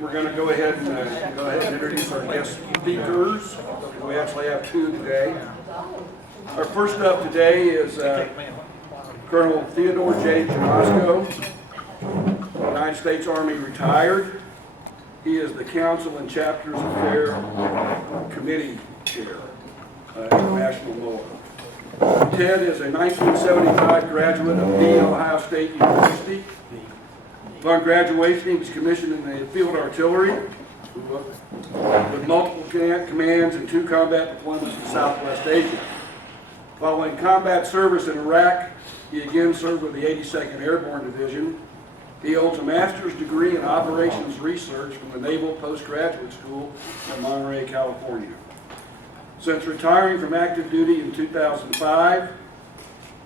we're going to go ahead and introduce our guest speakers. We actually have two today. Our first up today is Colonel Theodore J. Janasco, United States Army retired. He is the Council and Chapters Affairs Committee Chair at National MOAA. Ted is a 1975 graduate of the Ohio State University. Upon graduation, he was commissioned in the Field Artillery with multiple commands and 2 combat deployments in Southwest Asia. Following combat service in Iraq, he again served with the 82nd Airborne Division. He holds a master's degree in operations research from the Naval Postgraduate School in Monterey, California. Since retiring from active duty in 2005,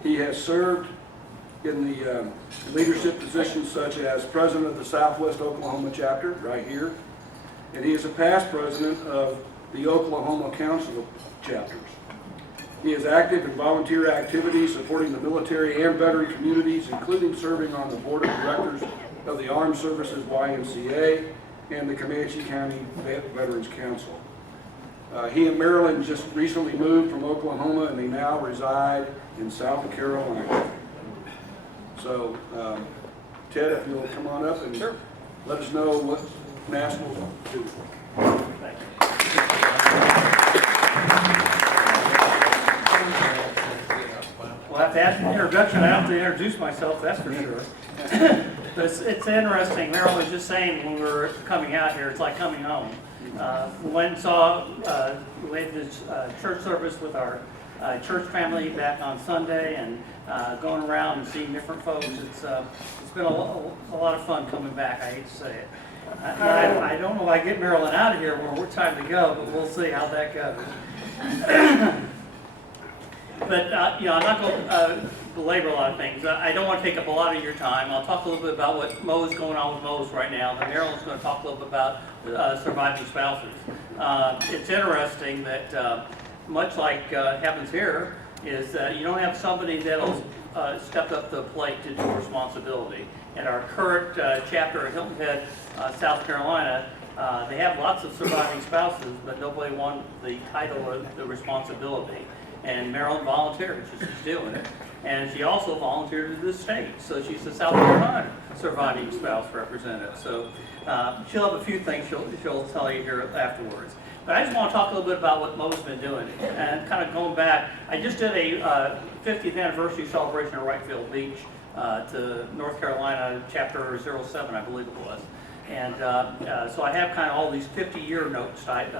he has served in the leadership positions such as president of the Southwest Oklahoma chapter, right here, and he is a past president of the Oklahoma Council of Chapters. He is active in volunteer activities supporting the military and veteran communities, including serving on the board of directors of the Armed Services YMCA and the Comanche County Veterans Council. He and Marilyn just recently moved from Oklahoma, and they now reside in South Carolina. So, Ted, if you'll come on up and let us know what Nationals do. Thank you. Well, after the introduction, I have to introduce myself, that's for sure. But it's interesting. Meryl was just saying when we were coming out here, it's like coming home. We went and saw, we had this church service with our church family back on Sunday, and going around and seeing different folks. It's been a lot of fun coming back, I hate to say it. I don't know if I get Marilyn out of here when we're time to go, but we'll see how that goes. But, I'm not going to belabor a lot of things. I don't want to take up a lot of your time. I'll talk a little bit about what MOAA's going on with MOAA's right now. Then Marilyn's going to talk a little bit about surviving spouses. It's interesting that, much like happens here, is you don't have somebody that'll step up to the plate to do responsibility. At our current chapter at Hilton Head, South Carolina, they have lots of surviving spouses, but nobody won the title or the responsibility. And Marilyn volunteered, she's doing it. And she also volunteered to the state, so she's the South Carolina surviving spouse representative. So she'll have a few things she'll tell you here afterwards. But I just want to talk a little bit about what MOAA's been doing. And kind of going back, I just did a 50th anniversary celebration at Wright Beach to North Carolina, chapter 07, I believe it was. And so I have kind of all these 50-year notes type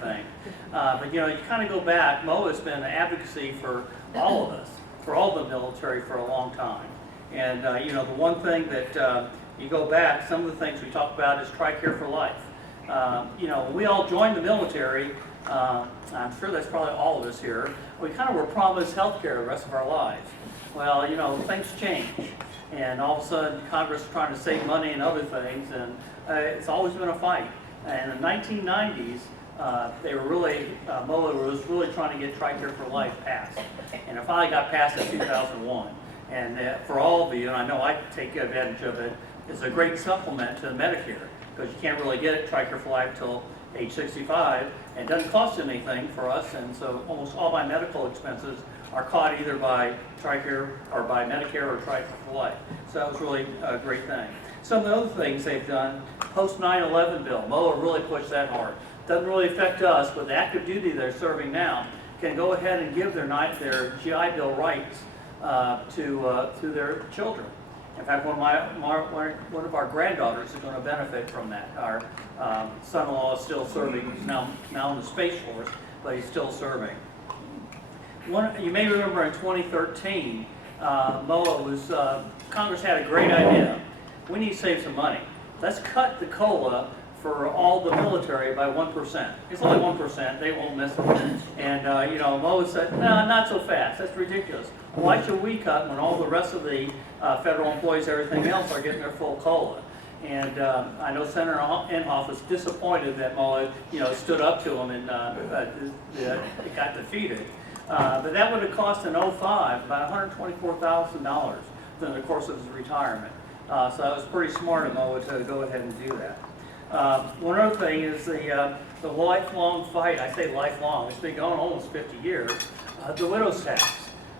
thing. But you kind of go back, MOAA's been an advocacy for all of us, for all the military for a long time. And the one thing that you go back, some of the things we talk about is TRICARE for life. When we all joined the military, I'm sure that's probably all of us here, we kind of were promised health care the rest of our lives. Well, things change. And all of a sudden, Congress is trying to save money and other things, and it's always been a fight. And in the 1990s, MOAA was really trying to get TRICARE for life passed. And it finally got passed in 2001. And for all of you, and I know I take advantage of it, it's a great supplement to Medicare, because you can't really get TRICARE for life until age 65, and it doesn't cost anything for us, and so almost all my medical expenses are caught either by TRICARE or by Medicare or TRICARE for life. So that was really a great thing. Some of the other things they've done, post 9/11 bill, MOAA really pushed that hard. Doesn't really affect us, but the active duty they're serving now can go ahead and give their GI Bill rights to their children. In fact, one of our granddaughters is going to benefit from that. Our son-in-law is still serving. He's now in the Space Force, but he's still serving. You may remember in 2013, Congress had a great idea. We need to save some money. Let's cut the COLA for all the military by 1%. It's only 1%, they won't miss it. And MOAA said, no, not so fast, that's ridiculous. Why should we cut when all the rest of the federal employees, everything else, are getting their full COLA? And I know Senator Inhofe was disappointed that MOAA, stood up to him and it got defeated. But that would have cost in 2005 about $124,000 during the course of his retirement. So that was pretty smart of MOAA to go ahead and do that. One other thing is the lifelong fight. I say lifelong. It's been going on almost 50 years. The widow's tax.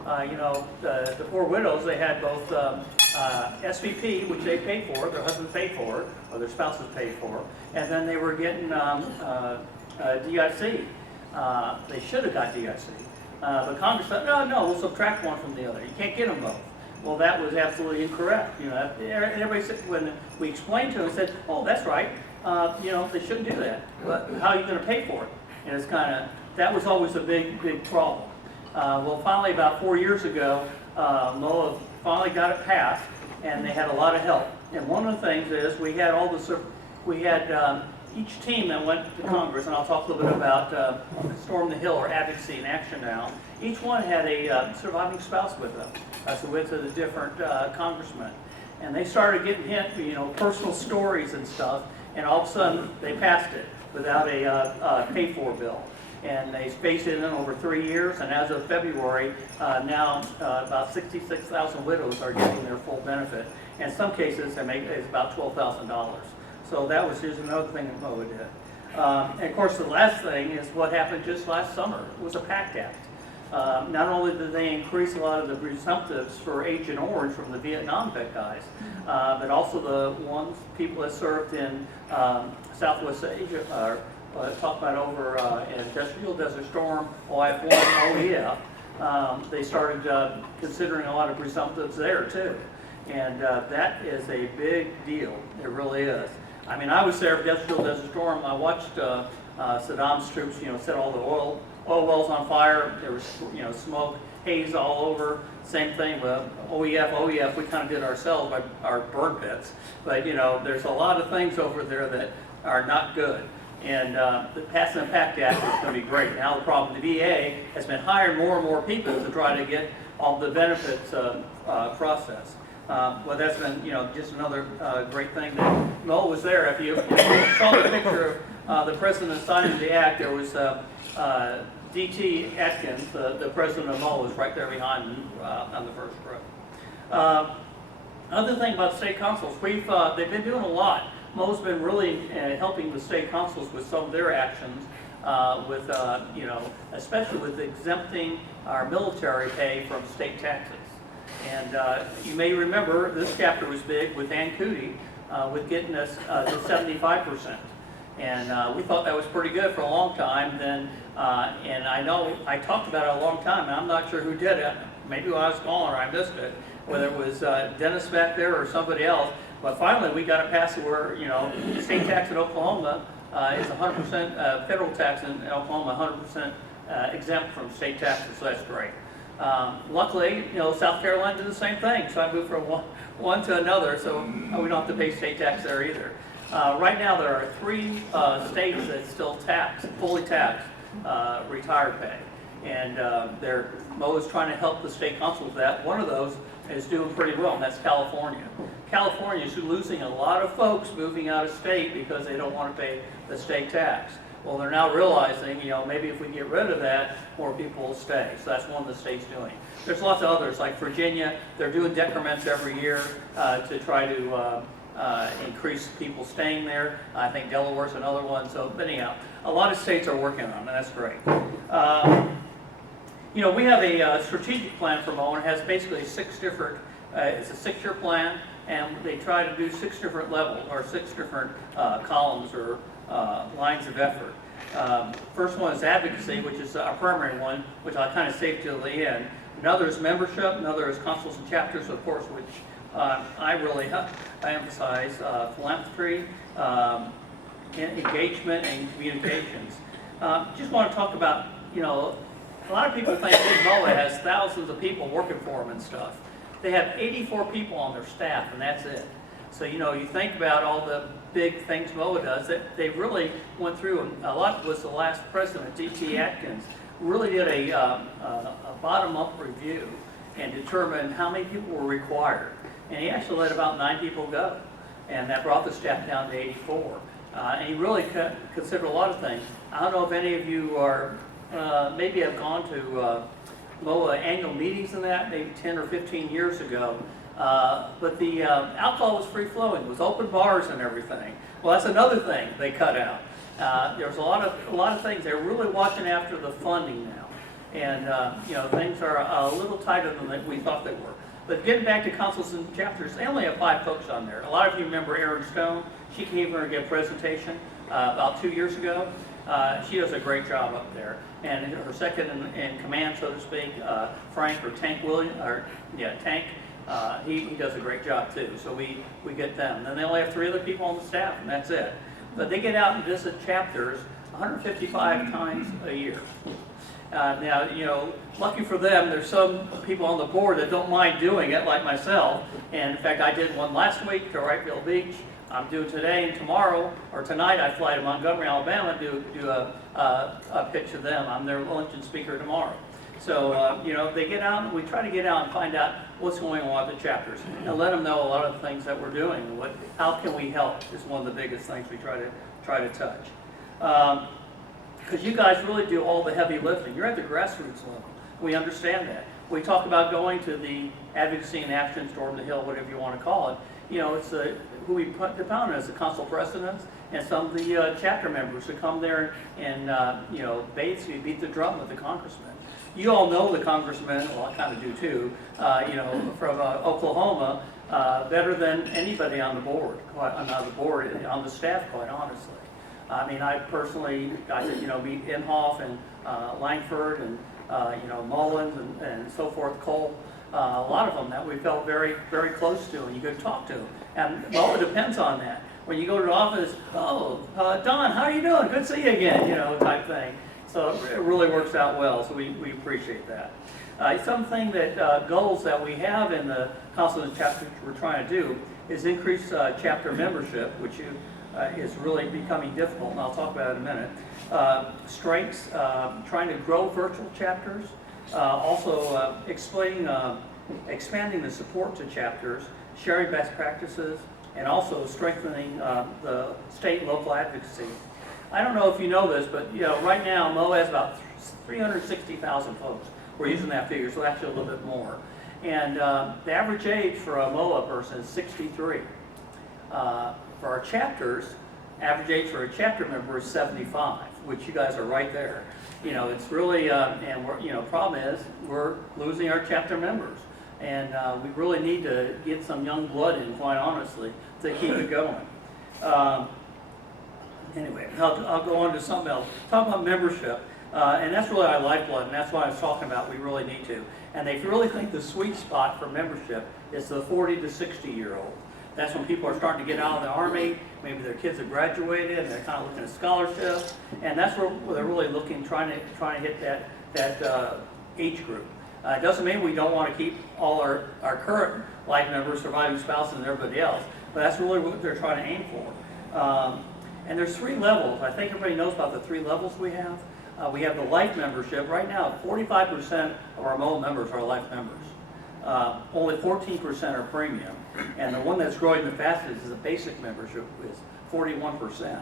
The poor widows, they had both SVP, which they paid for, their husbands paid for, or their spouses paid for, and then they were getting DIC. They should have got DIC. But Congress said, no, we'll subtract one from the other. You can't get them both. Well, that was absolutely incorrect. Everybody said, when we explained to them, said, oh, that's right. They shouldn't do that. But how are you going to pay for it? And it's that was always a big problem. Well, finally, about 4 years ago, MOAA finally got it passed, and they had a lot of help. And one of the things is we had each team that went to Congress, and I'll talk a little bit about Storm the Hill or Advocacy in Action now. Each one had a surviving spouse with them. So we went to the different congressmen, and they started getting hit, personal stories and stuff. And all of a sudden, they passed it without a paid-for bill. And they spaced it in over 3 years, and as of February, now about 66,000 widows are getting their full benefit. And in some cases, it's about $12,000. So that was just another thing that MOAA did. And of course, the last thing is what happened just last summer. It was a PACT Act. Not only did they increase a lot of the presumptives for Agent Orange from the Vietnam vet guys, but also the people that served in Southwest Asia, talk about over in Desert Storm, OIF-1, OEF, they started considering a lot of presumptives there too. And that is a big deal. It really is. I mean, I was there for Desert Storm. I watched Saddam's troops, set all the oil wells on fire. There was, smoke, haze all over. Same thing with OEF, we kind of did ourselves by our burn pits. But, there's a lot of things over there that are not good. And passing the PACT Act is going to be great. Now the problem, the VA has been hiring more and more people to try to get all the benefits processed. Well, that's been, just another great thing that MOAA was there. If you saw the picture of the president signing the act, there was D.T. Atkins, the president of MOAA, was right there behind him on the first row. Other thing about state consuls, they've been doing a lot. MOAA's been really helping the state consuls with some of their actions, especially with exempting our military pay from state taxes. And you may remember this chapter was big with Ann Cootie with getting us to 75%. And we thought that was pretty good for a long time. Then, and I know I talked about it a long time, and I'm not sure who did it. Maybe when I was gone or I missed it, whether it was Dennis back there or somebody else. But finally, we got it passed where, state tax in Oklahoma is 100%, federal tax in Oklahoma 100% exempt from state taxes, so that's great. Luckily, South Carolina did the same thing, so I moved from one to another, so we don't have to pay state tax there either. Right now, there are 3 states that still fully tax retired pay, and MOAA's trying to help the state consuls with that. One of those is doing pretty well, and that's California. California is losing a lot of folks moving out of state because they don't want to pay the state tax. Well, they're now realizing, maybe if we get rid of that, more people will stay. So that's one of the states doing. There's lots of others, like Virginia. They're doing decrements every year to try to increase people staying there. I think Delaware's another one. So, but anyhow, a lot of states are working on it, and that's great. We have a strategic plan for MOAA. It has basically 6 different, it's a 6-year plan, and they try to do 6 different levels, or 6 different columns or lines of effort. First one is advocacy, which is our primary one, which I'll kind of save till the end. Another is membership, another is consuls and chapters, of course, which I emphasize philanthropy, engagement, and communications. Just want to talk about, a lot of people think Big MOAA has thousands of people working for them and stuff. They have 84 people on their staff, and that's it. So, you think about all the big things MOAA does, that they really went through, a lot was the last president, D.T. Atkins, really did a bottom-up review and determined how many people were required. And he actually let about 9 people go, and that brought the staff down to 84. And he really considered a lot of things. I don't know if any of you are, maybe have gone to MOAA annual meetings and that, maybe 10 or 15 years ago. But the alcohol was free flowing, it was open bars and everything. Well, that's another thing they cut out. There's a lot of things. They're really watching after the funding now, and things are a little tighter than we thought they were. But getting back to councils and chapters, they only have 5 folks on there. A lot of you remember Erin Stone. She came here and gave a presentation about 2 years ago. She does a great job up there. And her second in command, so to speak, Frank or Tank William, Tank, he does a great job too. So we get them. Then they only have 3 other people on the staff, and that's it. But they get out and visit chapters 155 times a year. Now, lucky for them, there's some people on the board that don't mind doing it, like myself. And in fact, I did one last week to Wrightfield Beach. I'm doing today and tomorrow, or tonight, I fly to Montgomery, Alabama, to do a pitch to them. I'm their luncheon speaker tomorrow. So, they get out, and we try to get out and find out what's going on with the chapters, and let them know a lot of the things that we're doing. How can we help is one of the biggest things we try to touch. Because you guys really do all the heavy lifting. You're at the grassroots level. We understand that. We talk about going to the advocacy and action, storm the hill, whatever you want to call it. It's who we depend on as the council presidents and some of the chapter members who come there and basically beat the drum with the congressman. You all know the congressman, well, I kind of do too, from Oklahoma, better than anybody on the board, on the staff, quite honestly. I mean, I personally got to, meet Inhofe and Langford and, Mullins and so forth, Cole, a lot of them that we felt very, very close to, and you could talk to them. And MOAA depends on that. When you go to the office, Don, how are you doing? Good to see you again, type thing. So it really works out well, so we appreciate that. Something that goals that we have in the council and chapter we're trying to do is increase chapter membership, which is really becoming difficult, and I'll talk about it in a minute. Strengths, trying to grow virtual chapters, also expanding the support to chapters, sharing best practices, and also strengthening the state and local advocacy. I don't know if you know this, but right now MOAA has about 360,000 folks. We're using that figure, so actually a little bit more. And the average age for a MOAA person is 63. For our chapters, average age for a chapter member is 75, which you guys are right there. It's really, and we're, problem is we're losing our chapter members. And we really need to get some young blood in, quite honestly, to keep it going. Anyway, I'll go on to something else. Talk about membership. And that's really our lifeblood, and that's what I was talking about. We really need to. And they really think the sweet spot for membership is the 40 to 60-year-old. That's when people are starting to get out of the Army. Maybe their kids have graduated, and they're kind of looking at scholarships. And that's where they're really looking, trying to hit that age group. It doesn't mean we don't want to keep all our current life members, surviving spouses, and everybody else. But that's really what they're trying to aim for. And there's 3 levels. I think everybody knows about the 3 levels we have. We have the life membership. Right now, 45% of our MOAA members are life members. Only 14% are premium. And the one that's growing the fastest is the basic membership, is 41%.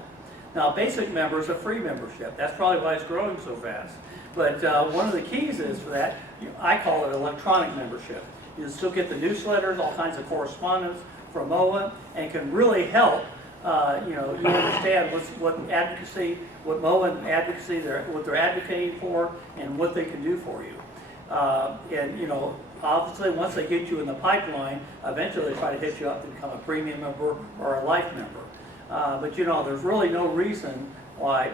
Now, basic member is a free membership. That's probably why it's growing so fast. But one of the keys is for that, I call it electronic membership. You still get the newsletters, all kinds of correspondence from MOAA, and can really help you understand what MOAA advocacy, what they're advocating for, and what they can do for you. And obviously, once they get you in the pipeline, eventually they try to hit you up to become a premium member or a life member. But there's really no reason why,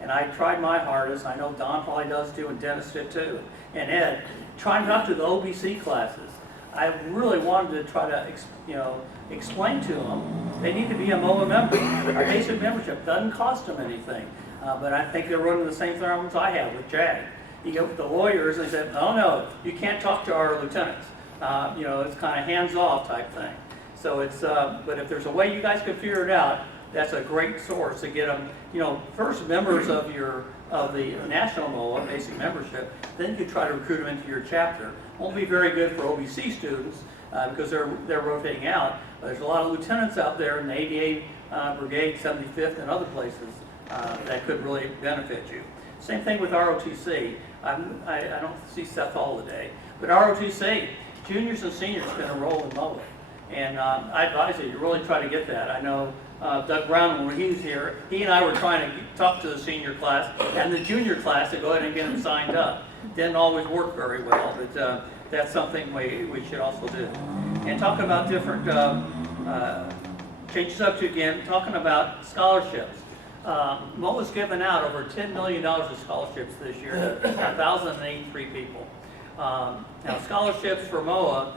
and I tried my hardest. I know Don probably does too, and Dennis did too, and Ed, trying to to the OBC classes. I really wanted to try to, explain to them they need to be a MOAA member. Our basic membership doesn't cost them anything, but I think they're running the same problems I have with JAG. You get with the lawyers, and they said, oh no, you can't talk to our lieutenants. It's kind of hands-off type thing. So it's, but if there's a way you guys could figure it out, that's a great source to get them, first members of the national MOAA basic membership, then you could try to recruit them into your chapter. Won't be very good for OBC students because they're rotating out. But there's a lot of lieutenants out there in the 88 Brigade, 75th, and other places that could really benefit you. Same thing with ROTC. I don't see Seth all today, but ROTC, juniors and seniors can enroll in MOAA. And I advise you really try to get that. I know Doug Brown, when he was here, he and I were trying to talk to the senior class and the junior class to go ahead and get them signed up. Didn't always work very well, but that's something we should also do. And talking about different, change subject again, talking about scholarships. MOAA's given out over $10 million of scholarships this year to 1,083 people. Now scholarships for MOAA,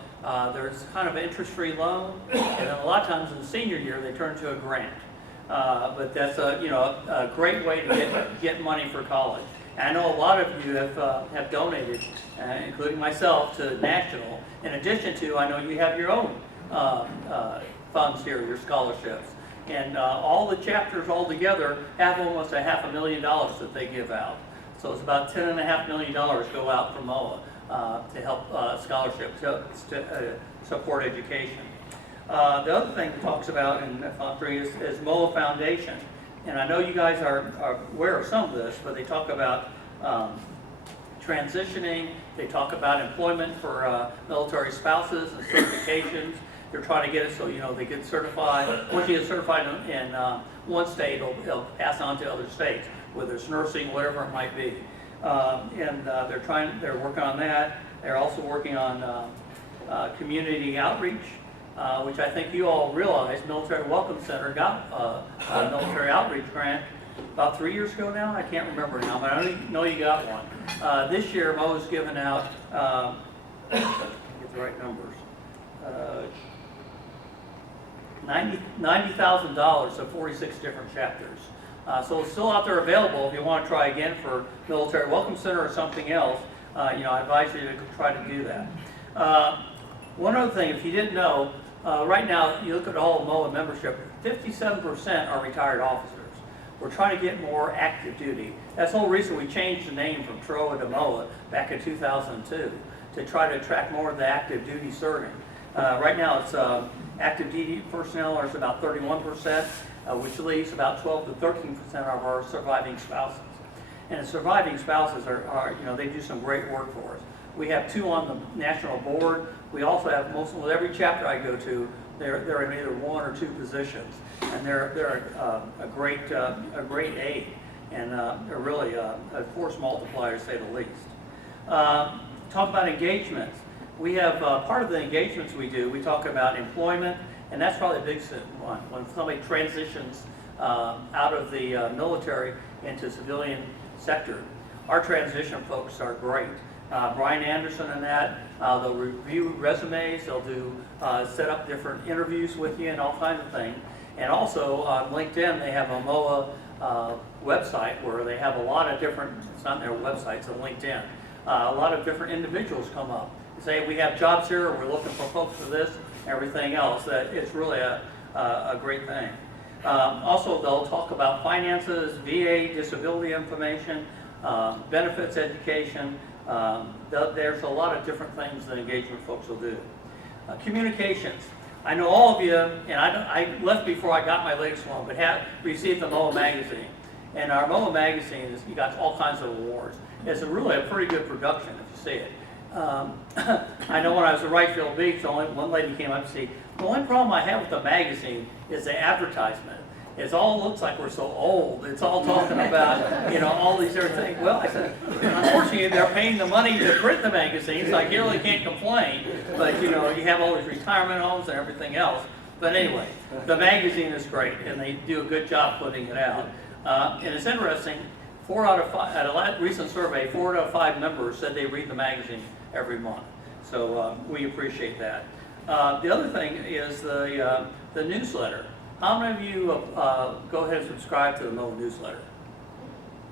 there's kind of an interest-free loan, and then a lot of times in the senior year they turn to a grant. But that's a great way to get money for college. And I know a lot of you have donated, including myself, to National. In addition to, I know you have your own funds here, your scholarships. And all the chapters all together have almost $500,000 that they give out. So it's about $10.5 million go out from MOAA to help scholarships, to support education. The other thing it talks about in Fund 3 is MOAA Foundation. And I know you guys are aware of some of this, but they talk about transitioning, they talk about employment for military spouses and certifications. They're trying to get it so, they get certified. Once you get certified in one state, it'll pass on to other states, whether it's nursing, whatever it might be. They're working on that. They're also working on community outreach, which I think you all realize Military Welcome Center got a military outreach grant about 3 years ago now. I can't remember now, but I know you got one. This year, MOAA's given out, get the right numbers, $90,000 to 46 different chapters. So it's still out there available if you want to try again for Military Welcome Center or something else. I advise you to try to do that. One other thing, if you didn't know, right now, you look at all of MOAA membership, 57% are retired officers. We're trying to get more active duty. That's the whole reason we changed the name from TROA to MOAA back in 2002, to try to attract more of the active duty serving. Right now, it's active duty personnel are about 31%, which leaves about 12 to 13% of our surviving spouses. And the surviving spouses are they do some great work for us. We have 2 on the national board. We also have with every chapter I go to, they're in either 1 or 2 positions, and they're a great aid, and they're really a force multiplier, to say the least. Talk about engagements. We have part of the engagements we do. We talk about employment, and that's probably the biggest one. When somebody transitions out of the military into civilian sector, our transition folks are great. Brian Anderson and that, they'll review resumes, they'll do set up different interviews with you and all kinds of things. And also on LinkedIn, they have a MOAA website where they have a lot of different, it's not their website, it's on LinkedIn. A lot of different individuals come up and say, we have jobs here, we're looking for folks for this, everything else. That it's really a great thing. Also, they'll talk about finances, VA, disability information, benefits education. There's a lot of different things that engagement folks will do. Communications. I know all of you, and I left before I got my latest one, but have received the MOAA magazine. And our MOAA magazine you got all kinds of awards. It's really a pretty good production if you see it. I know when I was at Wrightfield Beach, only one lady came up to see, the only problem I have with the magazine is the advertisement. It all looks like we're so old. It's all talking about, all these different things. Well, I said, unfortunately, they're paying the money to print the magazine, so I really can't complain. But, you have all these retirement homes and everything else. But anyway, the magazine is great, and they do a good job putting it out. And it's interesting, 4 out of 5, at a recent survey, 4 out of 5 members said they read the magazine every month. So we appreciate that. The other thing is the newsletter. How many of you go ahead and subscribe to the MOAA newsletter?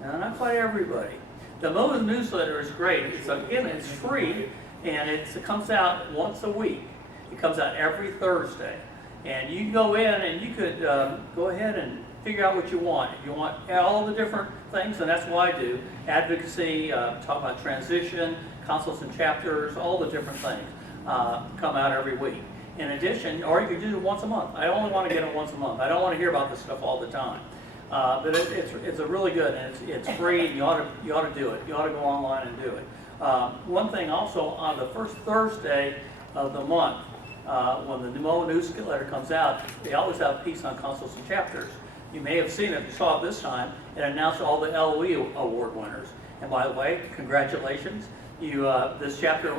Now, not quite everybody. The MOAA newsletter is great. It's free, and it comes out once a week. It comes out every Thursday. And you go in and you could go ahead and figure out what you want. If you want all the different things, and that's what I do, advocacy, talk about transition, councils and chapters, all the different things come out every week. In addition, or you could do it once a month. I only want to get it once a month. I don't want to hear about this stuff all the time. But it's a really good, and it's free. And you ought to do it. You ought to go online and do it. One thing also, on the first Thursday of the month. When the MOAA newsletter comes out, they always have a piece on consuls and chapters. You may have seen it, you saw it this time, it announced all the LOE award winners. And by the way, congratulations. This chapter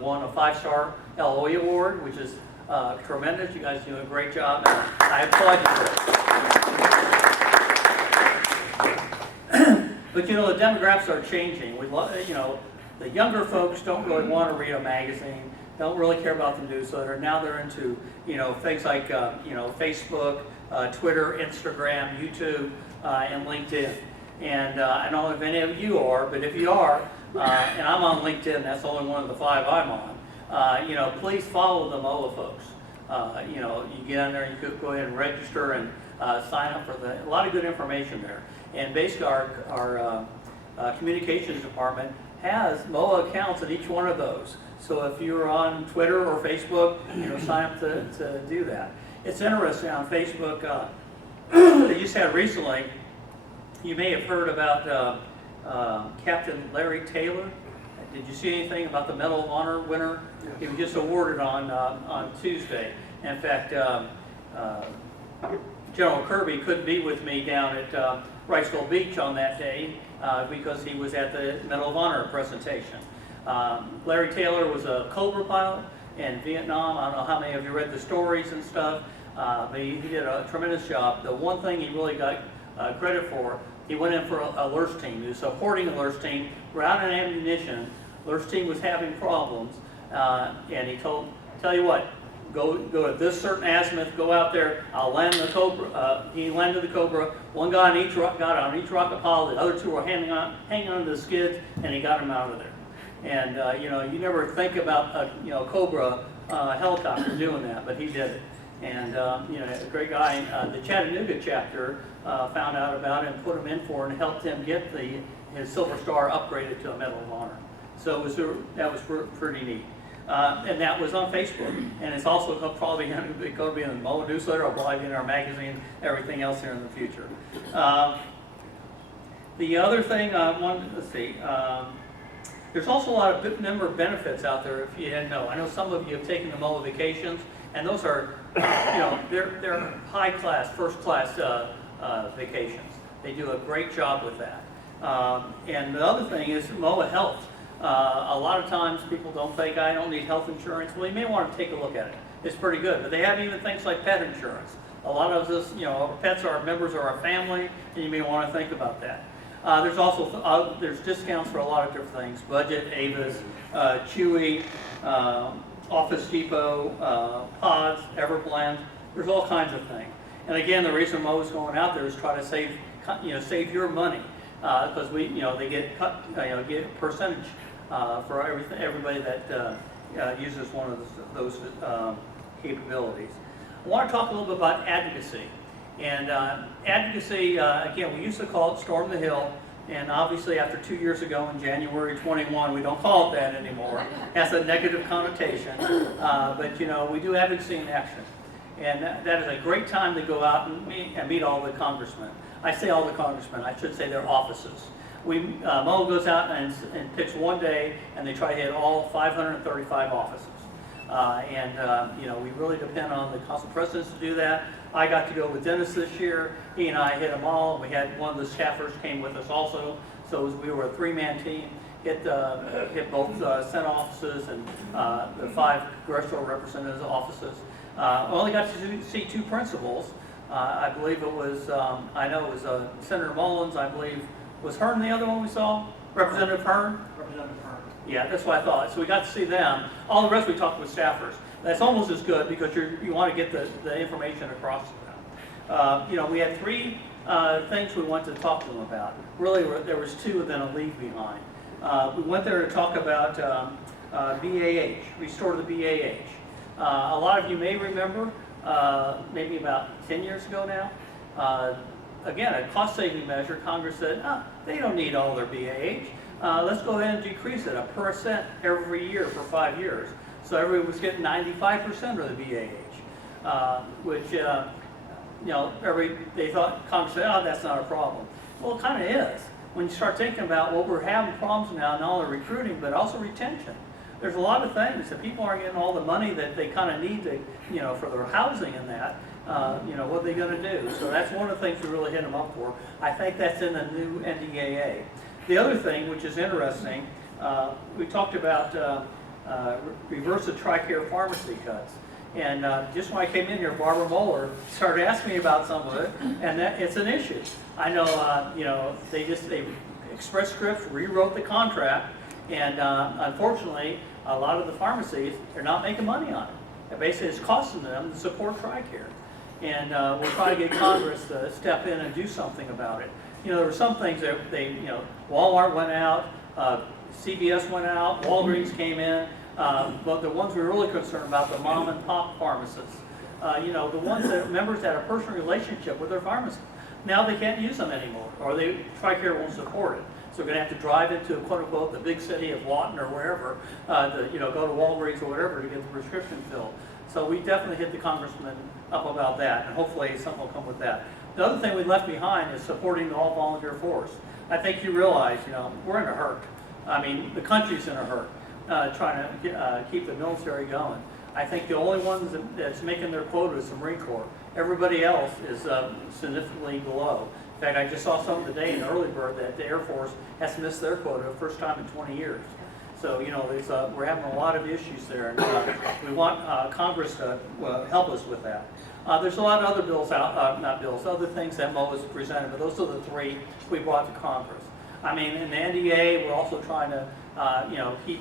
won a 5-star LOE award, which is tremendous. You guys do a great job, and I applaud you for it. But you know, the demographics are changing. The younger folks don't really want to read a magazine, don't really care about the newsletter. Now they're into, things like, Facebook, Twitter, Instagram, YouTube, and LinkedIn. And I don't know if any of you are, but if you are, and I'm on LinkedIn, that's only one of the 5 I'm on, please follow the MOAA folks. You get on there, you could go ahead and register and sign up for a lot of good information there. And basically our communications department has MOAA accounts at each one of those. So if you're on Twitter or Facebook, sign up to do that. It's interesting on Facebook, they just had recently, you may have heard about Captain Larry Taylor. Did you see anything about the Medal of Honor winner? Yes. He was just awarded on Tuesday. In fact, General Kirby couldn't be with me down at Riceville Beach on that day because he was at the Medal of Honor presentation. Larry Taylor was a Cobra pilot in Vietnam. I don't know how many of you read the stories and stuff, but he did a tremendous job. The one thing he really got credit for, he went in for a LURS team. He was supporting a LURS team. We're out of ammunition. LURS team was having problems, and he tell you what, go to this certain azimuth, go out there, I'll land the Cobra. He landed the Cobra. One guy got on each rocket pile, the other 2 were hanging on to the skids, and he got him out of there. And you never think about a Cobra helicopter doing that, but he did it. And a great guy. The Chattanooga chapter found out about it and put him in for it and helped him get his Silver Star upgraded to a Medal of Honor. So that was pretty neat. And that was on Facebook. And it's also probably going to be in the MOAA newsletter, or probably in our magazine, everything else here in the future. The other thing I wanted to see, there's also a lot of number of benefits out there if you didn't know. I know some of you have taken the MOAA vacations, and those are, they're high class, first class vacations. They do a great job with that. And the other thing is MOAA Health. A lot of times people don't think, I don't need health insurance. Well, you may want to take a look at it. It's pretty good. But they have even things like pet insurance. A lot of us, pets are members of our family, and you may want to think about that. There's also there's discounts for a lot of different things. Budget, Avis, Chewy, Office Depot, Pods, Everblend. There's all kinds of things. And again, the reason MOAA is going out there is try to save your money because they get get a percentage for everybody that uses one of those capabilities. I want to talk a little bit about advocacy. And advocacy, again, we used to call it Storm the Hill, and obviously after 2 years ago in January 21, we don't call it that anymore. It has a negative connotation, but we do advocacy in action. And that is a great time to go out and meet all the congressmen. I say all the congressmen, I should say their offices. MOAA goes out and picks one day, and they try to hit all 535 offices. We really depend on the council presidents to do that. I got to go with Dennis this year. He and I hit them all. We had one of the staffers came with us also. So we were a 3-man team. Hit both Senate offices and the 5 congressional representatives' offices. Only got to see 2 principals. I believe it was, Senator Mullins, I believe. Was Hearn the other one we saw? Representative Hearn? Representative Hearn. Yeah, that's what I thought. So we got to see them. All the rest we talked with staffers. That's almost as good because you want to get the information across to them. We had 3 things we wanted to talk to them about. Really, there was 2 and then a leave behind. We went there to talk about BAH, restore the BAH. A lot of you may remember, maybe about 10 years ago now, again, a cost-saving measure, Congress said, they don't need all their BAH. Let's go ahead and decrease it 1% every year for 5 years. So everyone was getting 95% of the BAH, which, they thought, Congress said, that's not a problem. Well, it kind of is. When you start thinking about what we're having problems now, not only recruiting, but also retention. there's a lot of things that people aren't getting all the money that they kind of need to, for their housing and that. What are they going to do? So that's one of the things we really hit them up for. I think that's in the new NDAA. The other thing, which is interesting, we talked about reverse the TRICARE pharmacy cuts. And just when I came in here, Barbara Moeller started asking me about some of it, and that it's an issue. I know, they Express Scripts rewrote the contract, and unfortunately, a lot of the pharmacies are not making money on it. Basically, it's costing them to support TRICARE. And we're trying to get Congress to step in and do something about it. There were some things that Walmart went out, CVS went out, Walgreens came in, but the ones we're really concerned about, the mom and pop pharmacists, the ones that members had a personal relationship with their pharmacist. Now they can't use them anymore, or TRICARE won't support it. So we're going to have to drive into, quote unquote, the big city of Lawton or wherever, to go to Walgreens or whatever to get the prescription filled. So we definitely hit the congressman up about that, and hopefully something will come with that. The other thing we left behind is supporting the all-volunteer force. I think you realize, we're in a hurt. I mean, the country's in a hurt, trying to keep the military going. I think the only ones that's making their quota is the Marine Corps. Everybody else is significantly below. In fact, I just saw something today in Early Bird that the Air Force has missed their quota the first time in 20 years. So, we're having a lot of issues there, and we want Congress to help us with that. There's a lot of other bills out, not bills, other things that MOAA has presented, but those are the three we brought to Congress. I mean, in the NDA, we're also trying to, keep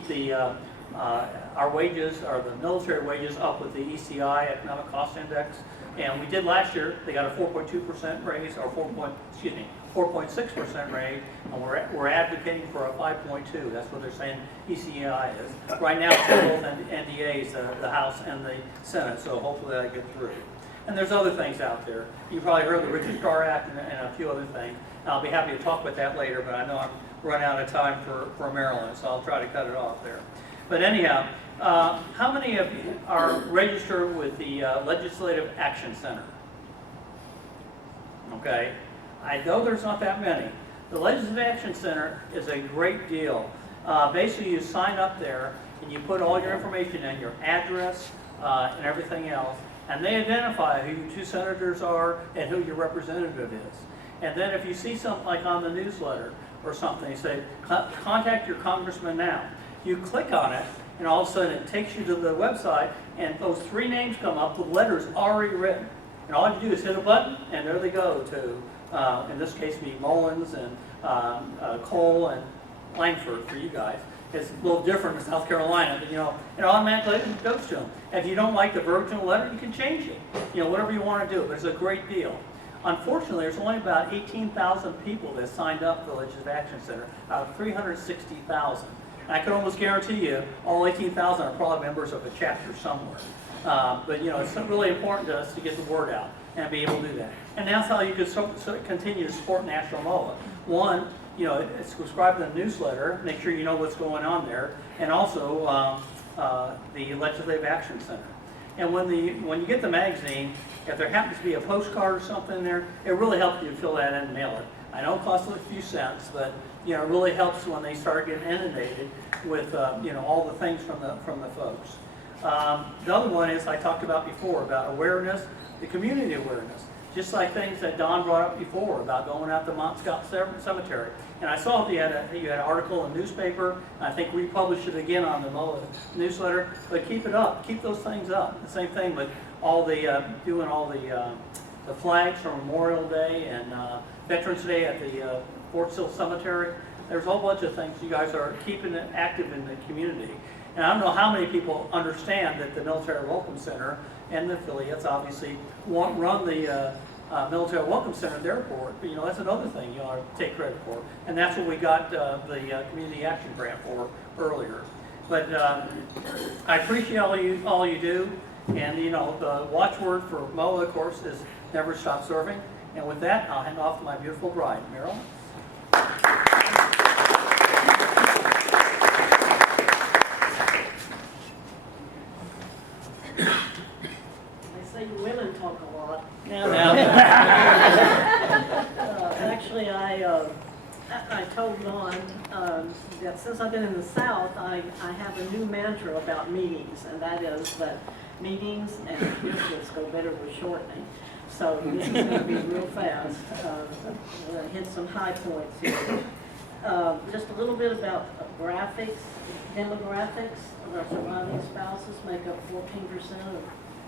our wages, or the military wages, up with the ECI, Economic Cost Index. And we did last year. They got a 4.2% raise, or 4.6% raise, and we're advocating for a 5.2. That's what they're saying ECI is. Right now, it's in both NDAs, the House and the Senate, so hopefully that'll get through. And there's other things out there. You probably heard the Richard Starr Act and a few other things. I'll be happy to talk about that later, but I know I'm running out of time for Maryland, so I'll try to cut it off there. But anyhow, how many of you are registered with the Legislative Action Center? Okay, I know there's not that many. The Legislative Action Center is a great deal. Basically, you sign up there and you put all your information in, your address and everything else, and they identify who your two senators are and who your representative is. And then if you see something like on the newsletter or something, you say, contact your congressman now. You click on it, and all of a sudden it takes you to the website, and those three names come up with letters already written. And all you do is hit a button, and there they go to, in this case, be Mullins and Cole and Langford for you guys. It's a little different in South Carolina, but it automatically goes to them. If you don't like the verbiage in the letter, you can change it. Whatever you want to do, but it's a great deal. Unfortunately, there's only about 18,000 people that signed up for the Legislative Action Center out of 360,000. And I can almost guarantee you, all 18,000 are probably members of a chapter somewhere. But it's really important to us to get the word out and be able to do that. And that's how you can continue to support National MOAA. One, subscribe to the newsletter, make sure you know what's going on there, and also the Legislative Action Center. And when you get the magazine, if there happens to be a postcard or something in there, it really helps you to fill that in and mail it. I know it costs a few cents, but it really helps when they start getting inundated with all the things from the folks. The other one is I talked about before about awareness, the community awareness. Just like things that Don brought up before about going out to Mount Scott Cemetery. And I saw you had an article in the newspaper. I think we published it again on the MOAA newsletter. But keep it up. Keep those things up. The same thing with all the doing all the flags for Memorial Day and Veterans Day at the Fort Sill Cemetery. There's a whole bunch of things you guys are keeping it active in the community. And I don't know how many people understand that the Military Welcome Center and the affiliates obviously run the Military Welcome Center at the airport. But that's another thing you ought to take credit for. And that's what we got the Community Action Grant for earlier. But I appreciate all you do. And the watchword for MOAA, of course, is never stop serving. And with that, I'll hand off to my beautiful bride, Meryl. Women talk a lot. Now. Actually, I I told Lon that since I've been in the South, I have a new mantra about meetings, and that is that meetings and business go better with shortening. So this is going to be real fast. I'm going to hit some high points here. Just a little bit about graphics, demographics of our surviving spouses make up 14% of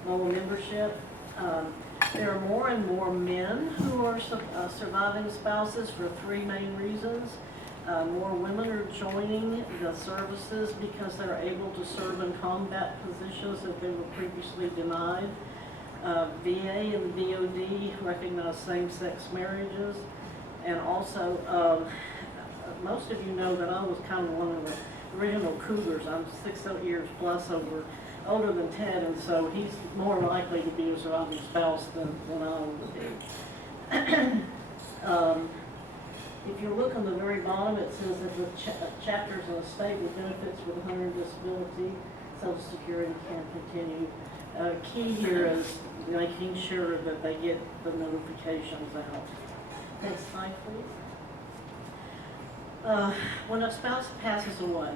MOAA membership. There are more and more men who are surviving spouses for three main reasons. More women are joining the services because they're able to serve in combat positions that they were previously denied. VA and DOD recognize same-sex marriages, and also most of you know that I was kind of one of the original cougars. I'm 6 years plus older than Ted, and so he's more likely to be a surviving spouse than I would be. If you look on the very bottom, it says that the chapters in a state with benefits with a hunter disability, Social Security can continue. Key here is making sure that they get the notifications out. Next slide, please. When a spouse passes away,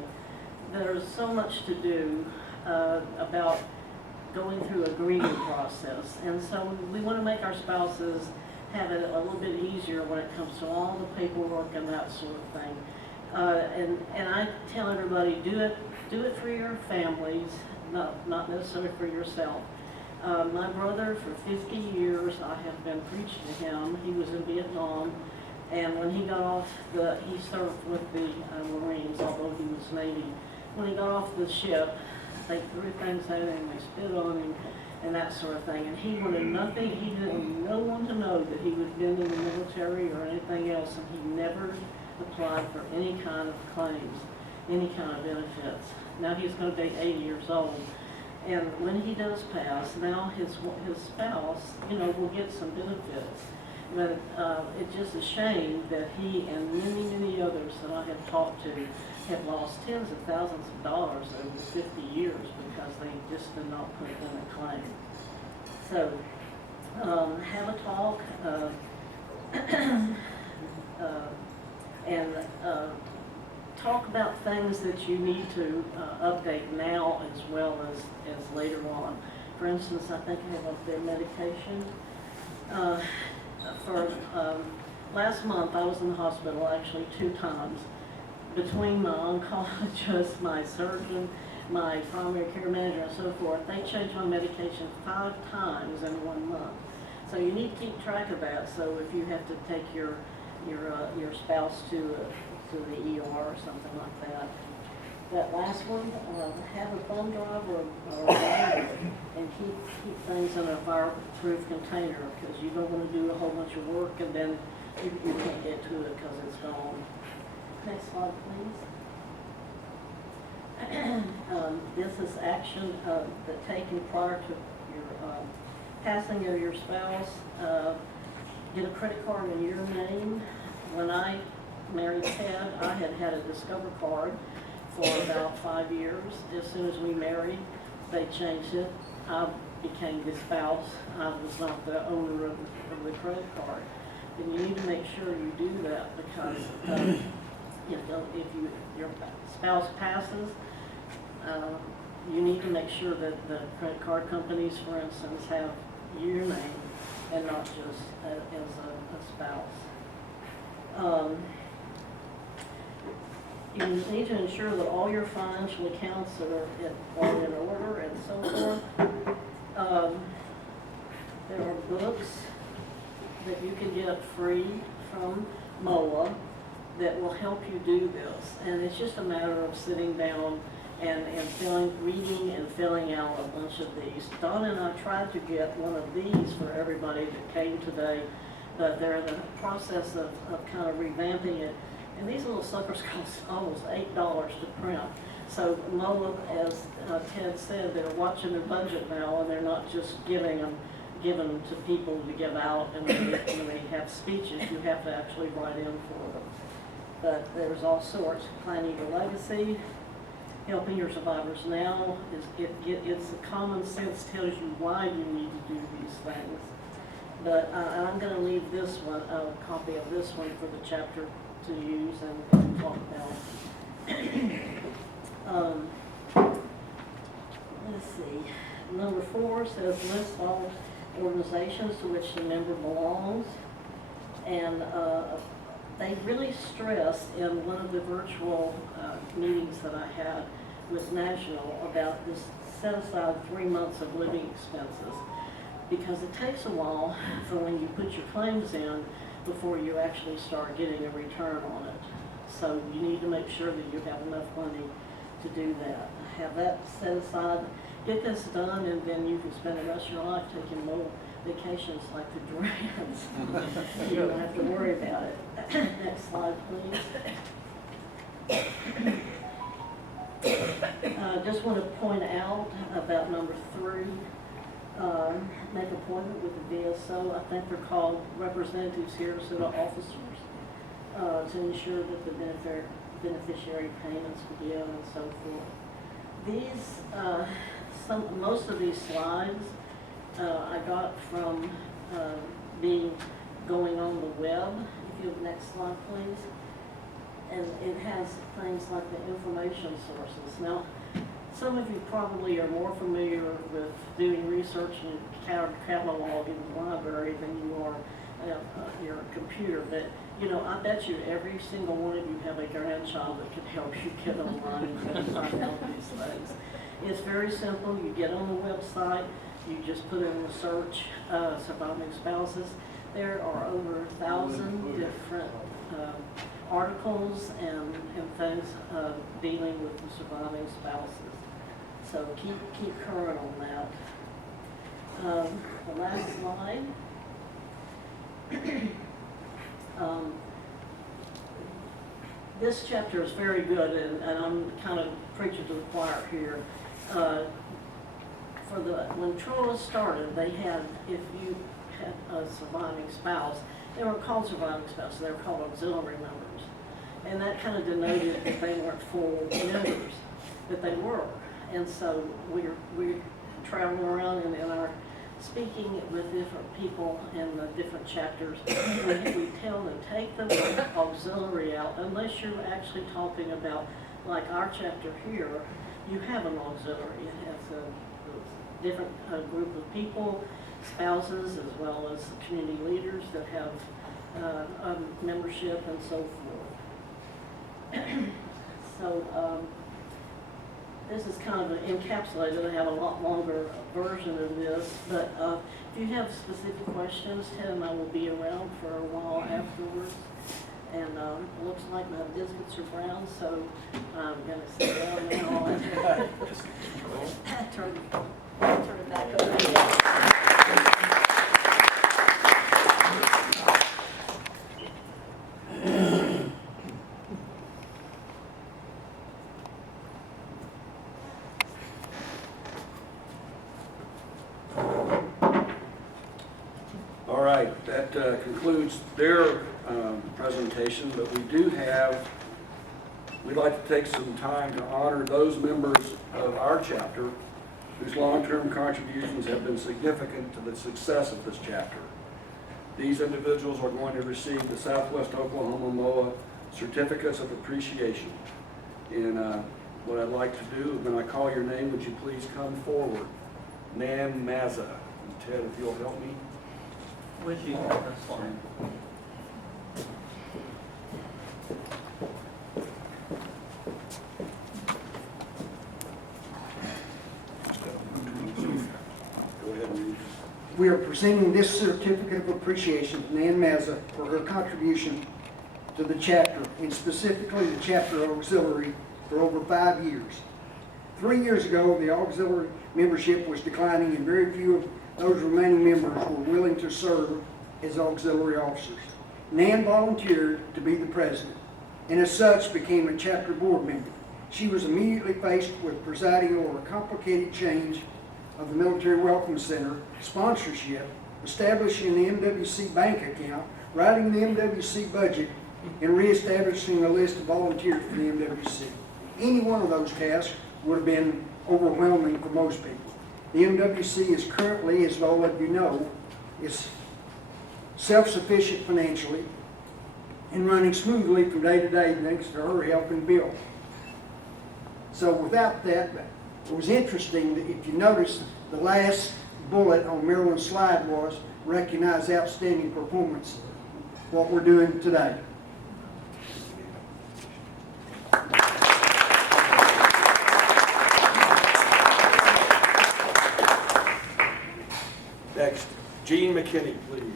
there's so much to do about going through a grieving process, and so we want to make our spouses have it a little bit easier when it comes to all the paperwork and that sort of thing. And I tell everybody, do it for your families, not necessarily for yourself. My brother, for 50 years, I have been preaching to him. He was in Vietnam, and when he got off he served with the Marines, although he was Navy. When he got off the ship, they threw things at him, they spit on him, and that sort of thing. And he wanted nothing, he didn't want no one to know that he had been in the military or anything else, and he never applied for any kind of claims, any kind of benefits. Now he's going to be 80 years old. And when he does pass, now his spouse, will get some benefits. But it's just a shame that he and many, many others that I have talked to have lost tens of thousands of dollars over 50 years because they just did not put in a claim. So have a talk and talk about things that you need to update now as well as later on. For instance, I think I have up there medication. Last month I was in the hospital actually 2 times. Between my oncologist, my surgeon, my primary care manager, and so forth, they changed my medication 5 times in 1 month. So you need to keep track of that. So if you have to take your spouse to the ER or something like that. That last one, have a thumb drive or a binder and keep things in a fireproof container, because you don't want to do a whole bunch of work and then you can't get to it because it's gone. Next slide, please. Business action that taken prior to your passing of your spouse. Get a credit card in your name. When I married Ted, I had a Discover card for about 5 years. As soon as we married, they changed it. I became the spouse. I was not the owner of the credit card. And you need to make sure you do that, because if your spouse passes, you need to make sure that the credit card companies, for instance, have your name and not just as a spouse. You need to ensure that all your financial accounts are in order and so forth. There are books that you can get free from MOAA that will help you do this. And it's just a matter of sitting down and reading and filling out a bunch of these. Don and I tried to get one of these for everybody that came today, but they're in the process of kind of revamping it. And these little suckers cost almost $8 to print. So MOAA, as Ted said, they're watching their budget now, and they're not just giving them to people to give out. And when they have speeches, you have to actually write in for them. But there's all sorts. Planning your legacy, helping your survivors now. It's the common sense tells you why you need to do these things. But I'm going to leave this one, a copy of this one for the chapter to use and talk about. Let's see. Number 4 says list all organizations to which the member belongs. And they really stressed in one of the virtual meetings that I had with National about this set aside 3 months of living expenses. Because it takes a while for when you put your claims in before you actually start getting a return on it. So you need to make sure that you have enough money to do that. Have that set aside, get this done, and then you can spend the rest of your life taking more vacations like the Durants. You don't have to worry about it. Next slide, please. Just want to point out about number 3. Make appointment with the VSO. I think they're called representatives here, so the officers, to ensure that the beneficiary payments begin and so forth. These, most of these slides I got from going on the web. If you have the next slide, please. And it has things like the information sources. Now, some of you probably are more familiar with doing research and cataloging the library than you are your computer. But, you know, I bet you every single one of you have a grandchild that can help you get online and find out these things. It's very simple. You get on the website, you just put in the search, surviving spouses. There are over 1,000 different articles and things dealing with the surviving spouses. So keep current on that. The last slide. This chapter is very good, and I'm kind of preaching to the choir here. When TROA started, they had, if you had a surviving spouse, they weren't called surviving spouses, they were called auxiliary members. And that kind of denoted that they weren't full members, but they were. And so we're traveling around in our speaking with different people in the different chapters. We tell them, take the word auxiliary out, unless you're actually talking about, like our chapter here, you have an auxiliary. It has a different group of people, spouses, as well as community leaders that have membership and so forth. So this is kind of encapsulated. I have a lot longer version of this, but if you have specific questions, Ted and I will be around for a while afterwards. And it looks like my biscuits are brown, so I'm going to sit down now and turn it back over to you. All right, that concludes their presentation, but we'd like to take some time to honor those members of our chapter whose long-term contributions have been significant to the success of this chapter. These individuals are going to receive the Southwest Oklahoma MOAA Certificates of Appreciation. And what I'd like to do, when I call your name, would you please come forward? Nan Mazza. And Ted, if you'll help me. Would you? That's fine. Go ahead and read. We are presenting this certificate of appreciation to Nan Mazza for her contribution to the chapter, and specifically the chapter auxiliary, for over 5 years. 3 years ago, the auxiliary membership was declining, and very few of those remaining members were willing to serve as auxiliary officers. Nan volunteered to be the president, and as such became a chapter board member. She was immediately faced with presiding over a complicated change of the Military Welcome Center, sponsorship, establishing the MWC bank account, writing the MWC budget, and reestablishing a list of volunteers for the MWC. Any one of those tasks would have been overwhelming for most people. The MWC is currently, as all of you know, is self-sufficient financially, and running smoothly from day to day thanks to her help and Bill. So without that, it was interesting that if you notice, the last bullet on Marilyn's slide was recognize outstanding performance, what we're doing today. Next, Gene McKinney, please.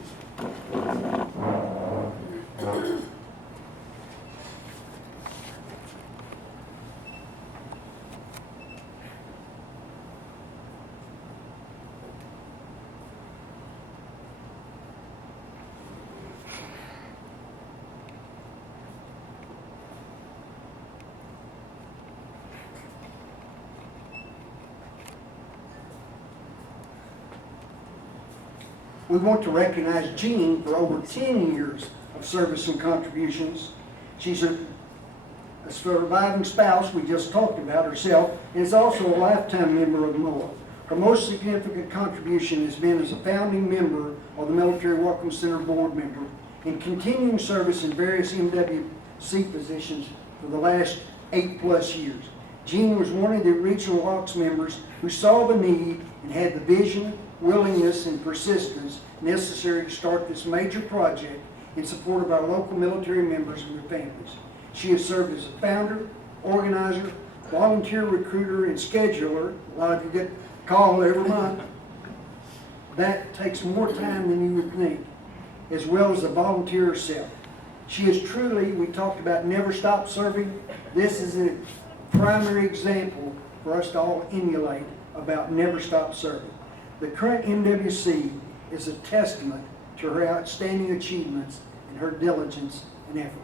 We want to recognize Jean for over 10 years of service and contributions. She's a surviving spouse we just talked about herself, and is also a lifetime member of MOAA. Her most significant contribution has been as a founding member of the Military Welcome Center board member and continuing service in various MWC positions for the last 8+ years. Jean was one of the original AUX members who saw the need and had the vision, willingness, and persistence necessary to start this major project in support of our local military members and their families. She has served as a founder, organizer, volunteer recruiter, and scheduler. A lot of you get a call every month. That takes more time than you would think, as well as a volunteer herself. She is truly, we talked about never stop serving. This is a primary example for us to all emulate about never stop serving. The current MWC is a testament to her outstanding achievements and her diligence and effort.